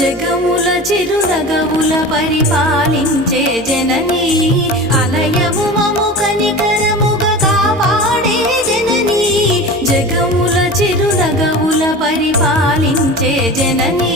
జగముల చిరునగవుల పరిపాలించే జననీ అలయము మము కనికరముగా కాపాడే జననీ జగముల చిరునగవుల పరిపాలించే జననీ